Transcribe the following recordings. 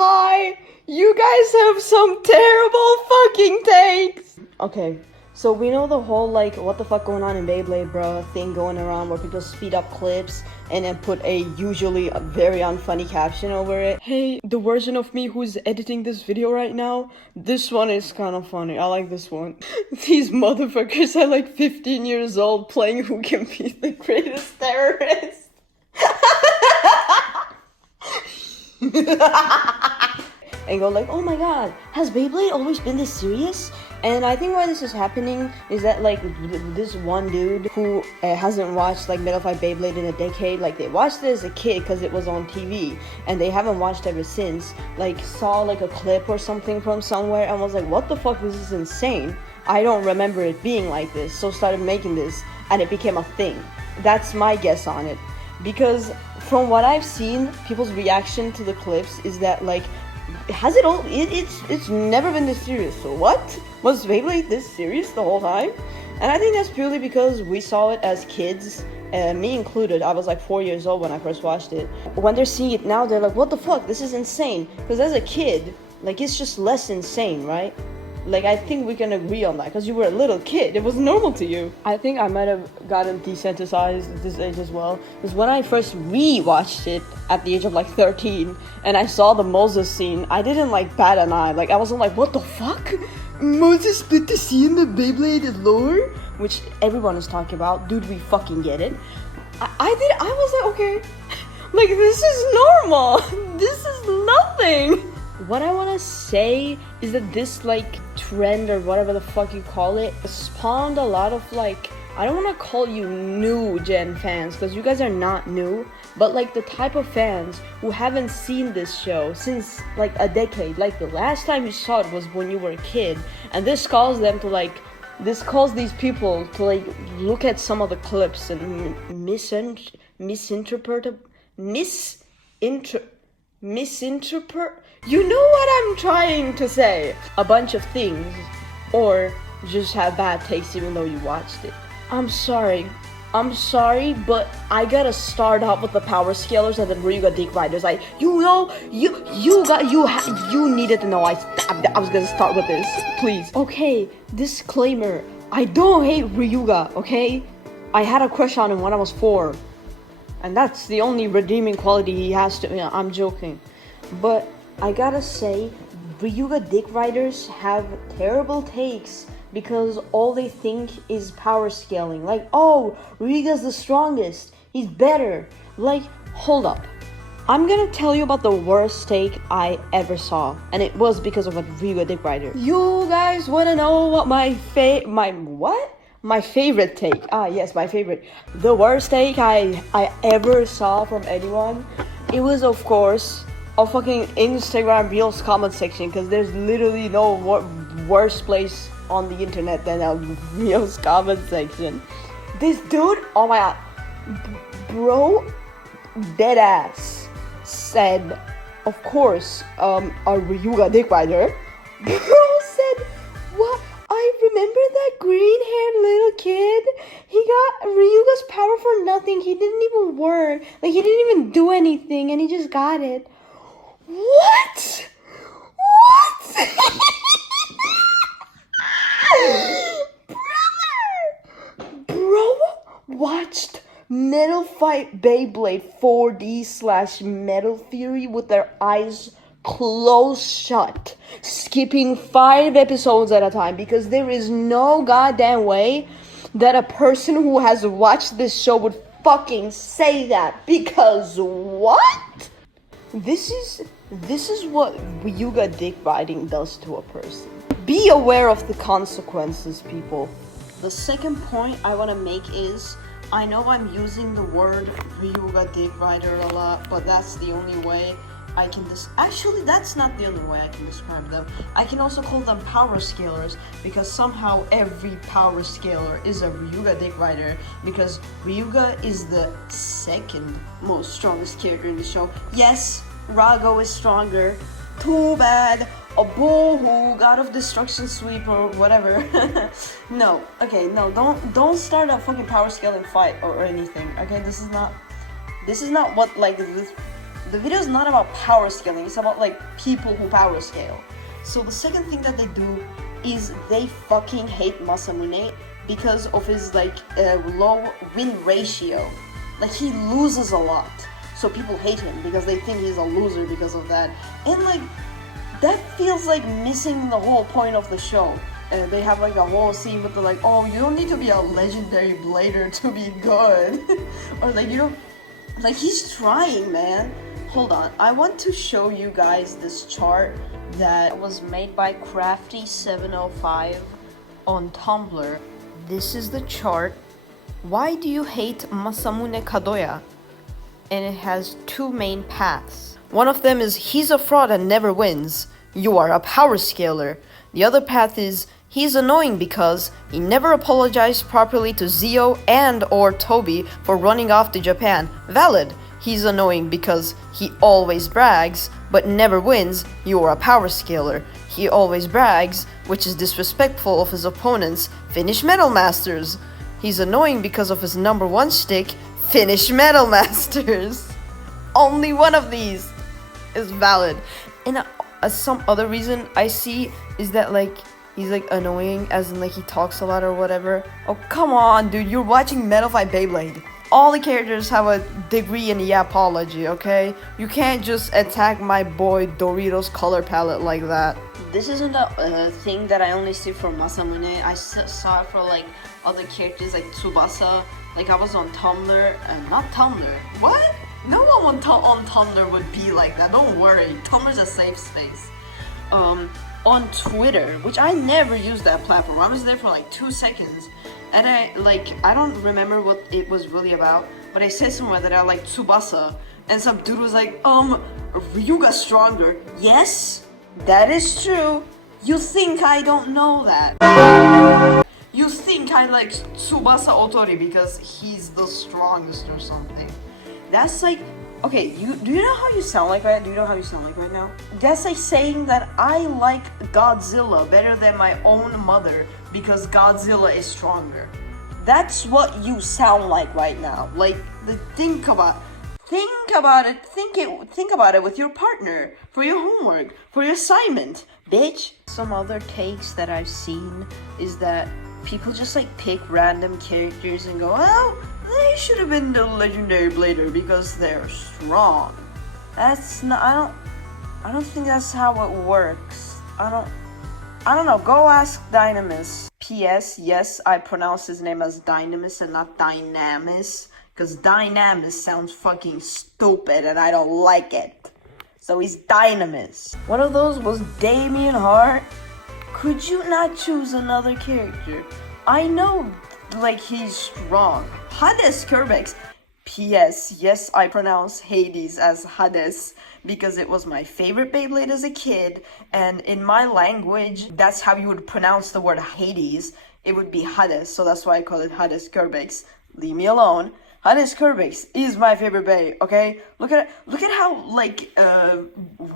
Hi, you guys have some terrible fucking takes. Okay, so we know the whole like what the fuck going on in Beyblade, bro thing going around where people speed up clips and then put a usually a very unfunny caption over it. Hey, the version of me who's editing this video right now, this one is kind of funny. I like this one. These motherfuckers are like 15 years old playing who can be the greatest terrorist. And go like, oh my god, has Beyblade always been this serious? And I think why this is happening is that like this one dude who hasn't watched like Metal Fight Beyblade in a decade, like they watched it as a kid because it was on TV and they haven't watched ever since, like saw like a clip or something from somewhere and was like, what the fuck, this is insane. I don't remember it being like this, so started making this and it became a thing. That's my guess on it. Because from what I've seen, people's reaction to the clips is that like, has it all? It's never been this serious. So what? Was Beyblade this serious the whole time? And I think that's purely because we saw it as kids, me included. I was like 4 years old when I first watched it. When they're seeing it now, they're like, what the fuck? This is insane. Because as a kid, like it's just less insane, right? Like, I think we can agree on that, because you were a little kid. It was normal to you. I think I might have gotten desensitized at this age as well. Because when I first re-watched it at the age of like 13, and I saw the Moses scene, I didn't like bat an eye. Like, I wasn't like, what the fuck? Moses split the scene in the Beyblade lore? Which everyone is talking about. Dude, we fucking get it. I was like, okay. Like, this is normal. This is nothing. What I want to say is that this like trend or whatever the fuck you call it spawned a lot of like, I don't want to call you new gen fans because you guys are not new, but like the type of fans who haven't seen this show since like a decade. Like the last time you saw it was when you were a kid, and this calls them to like, this calls these people to like look at some of the clips and misinterpret. You know what I'm trying to say. A bunch of things, or just have bad taste even though you watched it. I'm sorry, but I gotta start off with the power scalers and then Ryūga Dick Riders. Like, you know, you needed to know I was gonna start with this, please. Okay, disclaimer, I don't hate Ryūga, okay? I had a crush on him when I was 4. And that's the only redeeming quality he has to, I'm joking. But I gotta say, Ryūga Dick Riders have terrible takes because all they think is power scaling. Like, oh, Ryūga's the strongest, he's better. Like, hold up. I'm gonna tell you about the worst take I ever saw, and it was because of a Ryūga Dick Rider. You guys wanna know what my favorite take? Ah, yes, my favorite. The worst take I ever saw from anyone. It was, of course, a fucking Instagram Reels comment section, because there's literally no worse place on the internet than a Reels comment section. This dude, oh my god, bro, deadass said, of course, a Ryūga Dick Rider. Bro said, what? I remember that green-haired little kid. He got Ryūga's power for nothing. He didn't even work. Like, he didn't even do anything, and he just got it. What? What? Brother! Bro watched Metal Fight Beyblade 4D/Metal Fury with their eyes closed shut, skipping 5 episodes at a time, because there is no goddamn way that a person who has watched this show would fucking say that. Because what? This is what Ryūga Dick Riding does to a person. Be aware of the consequences, people. The second point I want to make is, I know I'm using the word Ryūga Dick Rider a lot, but that's the only way I can actually, that's not the only way I can describe them. I can also call them power scalers, because somehow every power scaler is a Ryūga Dick Rider, because Ryūga is the second most strongest character in the show. Yes, Rago is stronger. Too bad. A Boohoo, God of Destruction Sweep or whatever. No, okay, no, don't start a fucking power scaling fight or anything. Okay, this is not what like The video is not about power scaling, it's about like people who power scale. So the second thing that they do is they fucking hate Masamune because of his like low win ratio. Like he loses a lot. So people hate him because they think he's a loser because of that. And like, that feels like missing the whole point of the show. They have like a whole scene with the like, oh, you don't need to be a legendary blader to be good. Or like, you know, like he's trying, man. Hold on, I want to show you guys this chart that was made by Crafty705 on Tumblr. This is the chart. Why do you hate Masamune Kadoya? And it has two main paths. One of them is he's a fraud and never wins. You are a power scaler. The other path is he's annoying because he never apologized properly to Zio and or Toby for running off to Japan. Valid. He's annoying because he always brags but never wins. You are a power scaler. He always brags, which is disrespectful of his opponents. Finish Metal Masters. He's annoying because of his number one shtick. Finish Metal Masters. Only one of these is valid. And some other reason I see is that like he's like annoying as in like he talks a lot or whatever. Oh come on dude, you're watching Metal Fight Beyblade. All the characters have a degree in yapology, okay? You can't just attack my boy Doritos color palette like that. This isn't a thing that I only see for Masamune. I saw it for like other characters like Tsubasa. Like I was on Tumblr, not Tumblr. What? No one on Tumblr would be like that. Don't worry, Tumblr's a safe space. On Twitter, which I never used that platform. I was there for like 2 seconds. And I don't remember what it was really about, but I said somewhere that I like Tsubasa, and some dude was like, Ryūga stronger. Yes, that is true. You think I don't know that? You think I like Tsubasa Otori because he's the strongest or something. That's like, okay, do you know how you sound like right? Do you know how you sound like right now? That's like saying that I like Godzilla better than my own mother because Godzilla is stronger. That's what you sound like right now. Like, think about it. Think about it with your partner, for your homework, for your assignment, bitch. Some other takes that I've seen is that people just like pick random characters and go, well, they should have been the legendary blader because they're strong. That's not. I don't think that's how it works. I don't know. Go ask Dynamis. P.S. Yes, I pronounce his name as Dynamis and not Dynamis, because Dynamis sounds fucking stupid and I don't like it. So he's Dynamis. One of those was Damien Hart. Could you not choose another character? I know, like, he's strong. Hades Kerbex. P.S. Yes, I pronounce Hades as Hades because it was my favorite Beyblade as a kid, and in my language, that's how you would pronounce the word Hades. It would be Hades, so that's why I call it Hades Kerbex. Leave me alone. Hades Kerbex is my favorite Bey, okay? Look at how, like,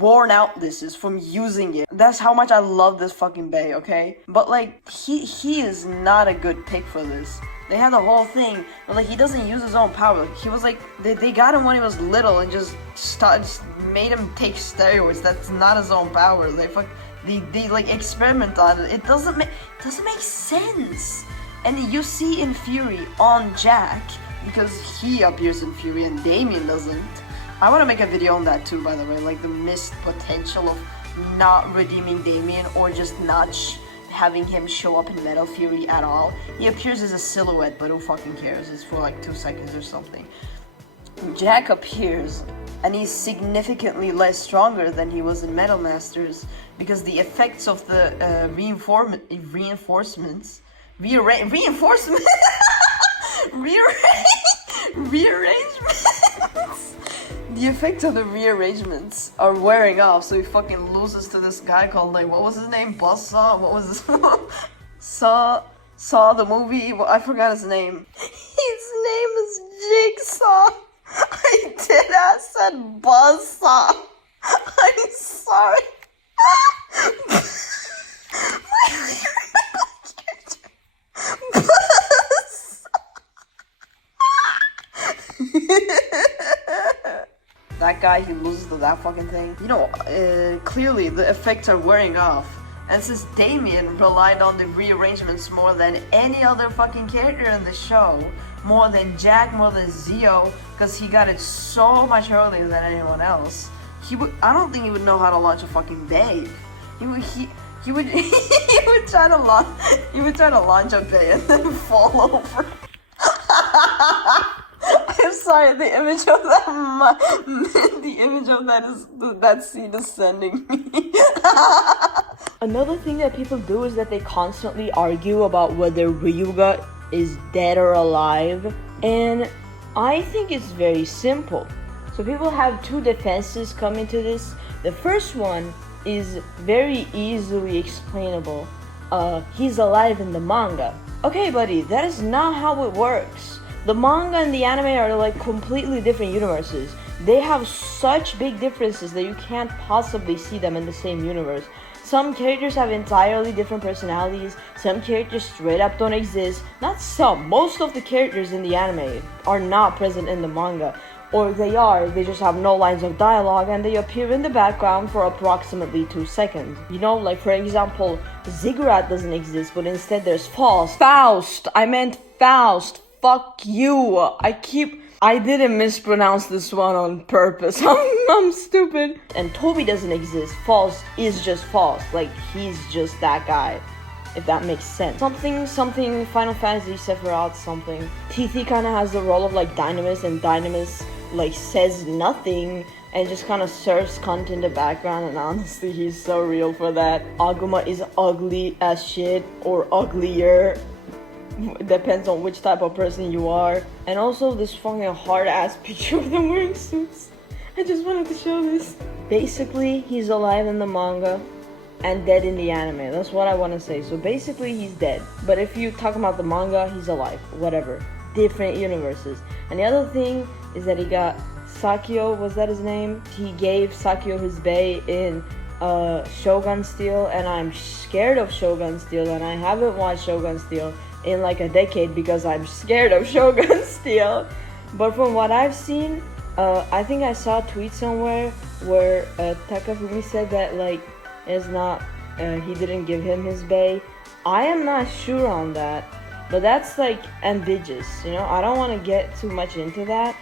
worn out this is from using it. That's how much I love this fucking Bey, okay? But, like, he is not a good pick for this. They had the whole thing, but like he doesn't use his own power. He was like, they got him when he was little and just made him take steroids. That's not his own power. They like experiment on it. It doesn't make sense. And you see in Fury on Jack because he appears in Fury and Damien doesn't. I want to make a video on that too, by the way, like the missed potential of not redeeming Damien or just not having him show up in Metal Fury at all. He appears as a silhouette, but who fucking cares? It's for like 2 seconds or something. Jack appears, and he's significantly less stronger than he was in Metal Masters because the effects of the rearrangements. The effects of the rearrangements are wearing off, so he fucking loses to this guy called, like, what was his name? Buzzsaw? What was his name? Saw the movie? Well, I forgot his name. His name is Jigsaw. I said Buzzsaw. I'm sorry. That that guy, he loses to that fucking thing. You know, clearly the effects are wearing off. And since Damien relied on the rearrangements more than any other fucking character in the show, more than Jack, more than Zio, because he got it so much earlier than anyone else, I don't think he would know how to launch a fucking babe. He would he would try to launch a bay and then fall over. I'm sorry, the image of that scene is sending me. Another thing that people do is that they constantly argue about whether Ryūga is dead or alive, and I think it's very simple. So people have two defenses coming to this. The first one is very easily explainable. He's alive in the manga. Okay, buddy, that is not how it works. The manga and the anime are like completely different universes. They have such big differences that you can't possibly see them in the same universe. Some characters have entirely different personalities. Some characters straight up don't exist. Not some. Most of the characters in the anime are not present in the manga. Or they are, they just have no lines of dialogue and they appear in the background for approximately 2 seconds. You know, like for example, Ziggurat doesn't exist, but instead there's Faust. I meant Faust. Fuck you. I didn't mispronounce this one on purpose. I'm stupid. And Toby doesn't exist. Faust is just Faust. Like, he's just that guy. If that makes sense. Something Final Fantasy Sephiroth something. Titi kind of has the role of like Dynamis, and Dynamis like says nothing and just kind of serves cunt in the background, and honestly he's so real for that. Aguma is ugly as shit, or uglier. Depends on which type of person you are. And also this fucking hard ass picture of them wearing suits. I just wanted to show this. Basically, he's alive in the manga and dead in the anime. That's what I want to say. So basically, he's dead. But if you talk about the manga, he's alive. Whatever. Different universes. And the other thing is that he got Sakio, was that his name? He gave Sakio his bae in Shogun Steel, and I'm scared of Shogun Steel, and I haven't watched Shogun Steel in like a decade because I'm scared of Shogun Steel. But from what I've seen, I think I saw a tweet somewhere where Takafumi said that like it's not he didn't give him his bae. I am not sure on that, but that's like ambiguous, you know. I don't want to get too much into that,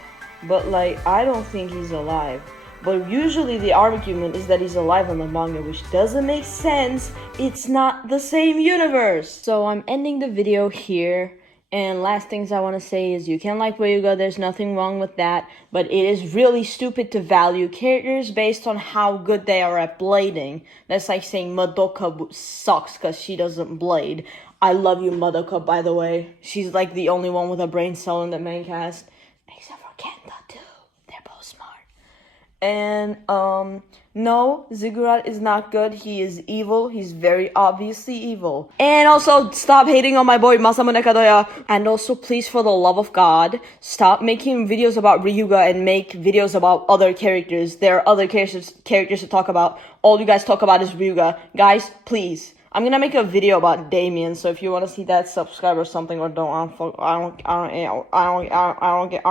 but like I don't think he's alive. But usually the argument is that he's alive in the manga, which doesn't make sense. It's not the same universe. So I'm ending the video here. And last things I want to say is you can like Ryūga, there's nothing wrong with that. But it is really stupid to value characters based on how good they are at blading. That's like saying Madoka sucks because she doesn't blade. I love you, Madoka, by the way. She's like the only one with a brain cell in the main cast. Except for Kenta too. They're both smart. And no, Ziggurat is not good. He is evil. He's very obviously evil. And also, stop hating on my boy Masamune Kadoya. And also, please, for the love of God, stop making videos about Ryūga and make videos about other characters. There are other characters to talk about. All you guys talk about is Ryūga. Guys, please. I'm gonna make a video about Damien, so if you want to see that, subscribe or something, or don't. I don't get.